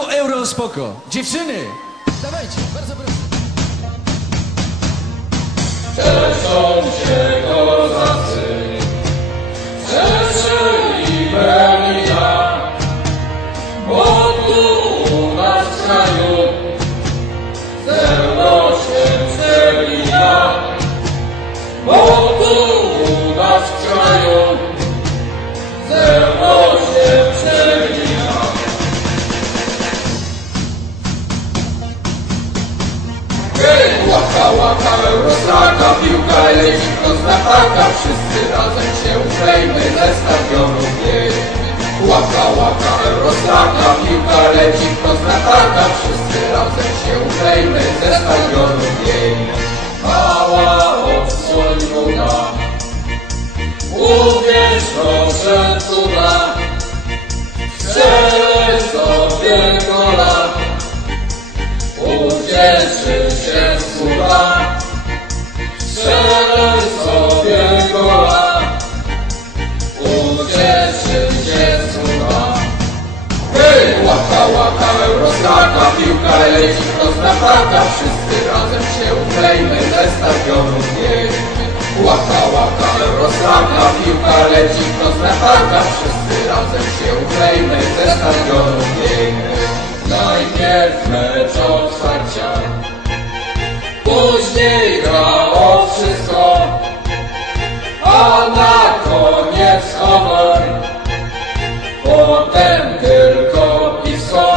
to euro spoko. Dziewczyny, dawajcie, bardzo proszę. Cieszą się kozacy, cieszyli Berlina, bo tu u nas w kraju zebrał się Berlina, bo tu u nas w kraju zebrał się Berlina. Hej, łaka, łaka, Eurostarka, piłka leci prosto na parka, wszyscy razem się uklejmy ze stadionu biegnie. Łaka, łaka, Eurostarka, piłka leci prosto na parka, wszyscy razem się uklejmy ze stadionu biegnie. Mała odsłoń nuda, uwierz proszę cuda, strzelę sobie gola, ucieszy się cuda, strzelę sobie gola, ucieszy się cuda. Hej, łaka, łaka, Eurostarka, piłka leci prosto na parka, wszyscy razem się uklejmy ze stadionu biegnie. Łaka, łaka, Eurostarka, piłka leci prosto na parka, wszyscy razem się uklejmy ze stadionu biegnie. Najpierw mecz otwarcia, później gra o wszystko, a na koniec honor, potem tylko pisko,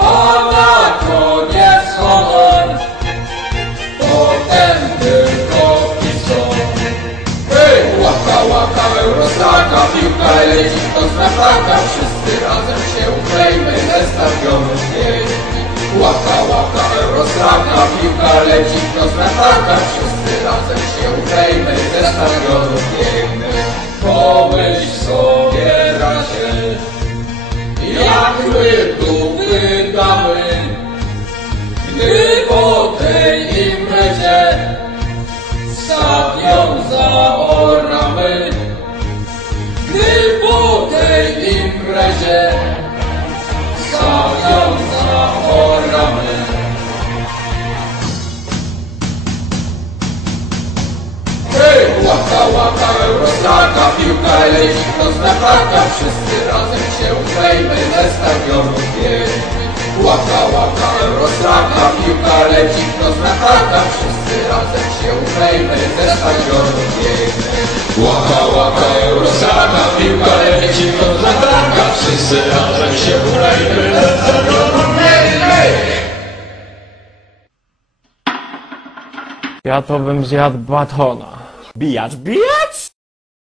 a na koniec honor, potem tylko pisko. Hej, łaka, łaka, Eurostarka, piłka leci prosto na parka, wszyscy razem się uklejmy ze stadionu biegnie. Łaka, łaka, Eurostarka, piłka leci prosto na parka, wszyscy razem się uklejmy ze stadionu biegnie. Pomyśl sobie razie, jak my tu wydamy, gdy po tej imprezie stadion zaoramy, gdy po tej imprezie stadion zaoramy. Hej, łaka, łaka, Eurostarka, piłka leci prosto na parka, wszyscy razem się uklejmy ze stadionu biegnie. Łaka, łaka, Eurostarka, piłka leci prosto na parka, wszyscy razem się uklejmy ze stadionu biegnie. Łaka, łaka, Eurostarka, piłka leci prosto na parka, wszyscy razem się uklejmy ze stadionu biegnie. Ja to bym zjadł batona. Bijacz, bijacz!